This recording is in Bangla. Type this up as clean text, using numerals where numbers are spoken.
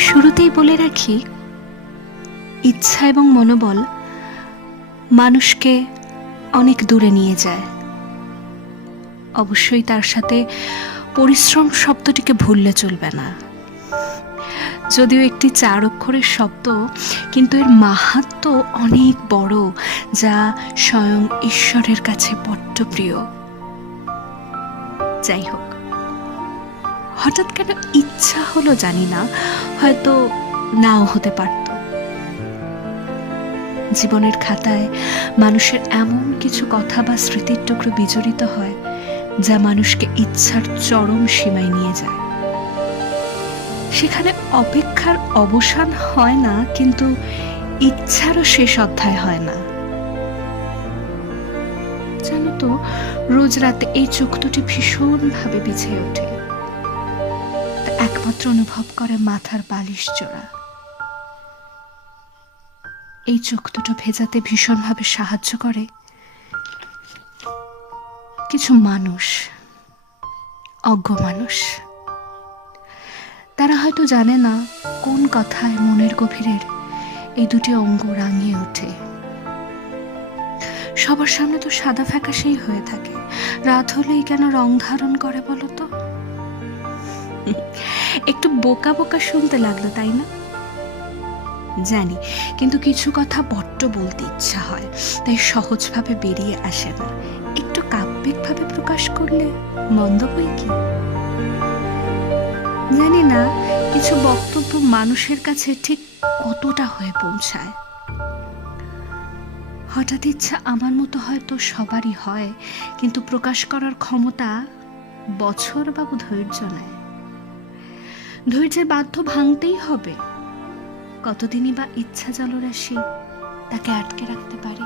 শুরুতেই বলে রাখি, ইচ্ছা এবং মনোবল মানুষকে অনেক দূরে নিয়ে যায়। অবশ্যই তার সাথে পরিশ্রম শব্দটিকে ভুললে চলবে না। যদিও একটি 4 অক্ষরের শব্দ, কিন্তু এর মাহাত্ম্য অনেক বড়, যা স্বয়ং ঈশ্বরের কাছে বড্ড প্রিয়। যাই হোক, হঠাৎ কেন ইচ্ছা হলো জানি না, হয়তো নাও হতে পারত। জীবনের খাতায় মানুষের এমন কিছু কথা বা স্মৃতির টুকরো বিজড়িত হয়, যা মানুষকে ইচ্ছার চরম সীমায় নিয়ে যায়। সেখানে অপেক্ষার অবসান হয় না, কিন্তু ইচ্ছারও শেষ অধ্যায় হয় না। জানো তো, রোজ রাতে এই চোখ দুটি ভীষণভাবে বিছিয়ে ওঠে। একমাত্র অনুভব করে মাথার বালিশ জোড়া। এই চোখ দুটো ভেজাতে ভীষণভাবে সাহায্য করে কিছু মানুষ, অজ্ঞ মানুষ। তারা হয়তো জানে না কোন কথায় মনের গভীরের এই দুটি অঙ্গ রাঙিয়ে ওঠে। সবার সামনে তো সাদা ফ্যাকাশেই হয়ে থাকে, রাত হলেই কেন রং ধারণ করে বলো তো? একটু বোকা বোকা শুনতে লাগলো, তাই না? জানি, কিন্তু কিছু কথা বড্ড বলতে ইচ্ছা হয়, তাই সহজভাবে বেরিয়ে আসে না। একটু কাব্যিকভাবে প্রকাশ করলে মন্দ বই কি? জানি না কিছু বক্তব্য মানুষের কাছে ঠিক কতটা হয়ে পৌঁছায়। হঠাৎ ইচ্ছা আমার মতো হয়তো সবারই হয়, কিন্তু প্রকাশ করার ক্ষমতা বছর বাবু ধৈর্য নেয়। ধৈর্যের বাধ্য ভাঙতেই হবে। কতদিনই বা ইচ্ছা জলরাশি তাকে আটকে রাখতে পারে?